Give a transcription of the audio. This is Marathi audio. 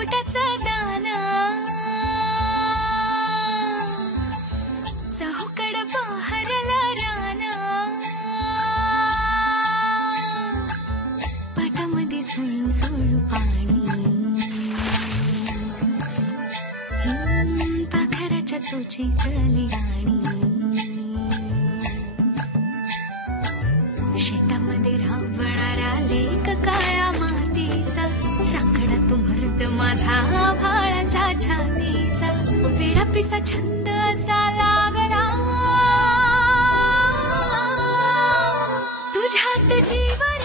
चहुटाचा दाना चहूकड बहरला राना पाटामध्ये झुळू झुळू पाणी पाखराच्या चोचीतली गाणी शेतामध्ये राबणारा लेक काळ्या मातीचा रांगडा तो मर्द माझा आभाळाच्या छातीचा वेडापिसा छंद असा लागला तुझ्यात जीवन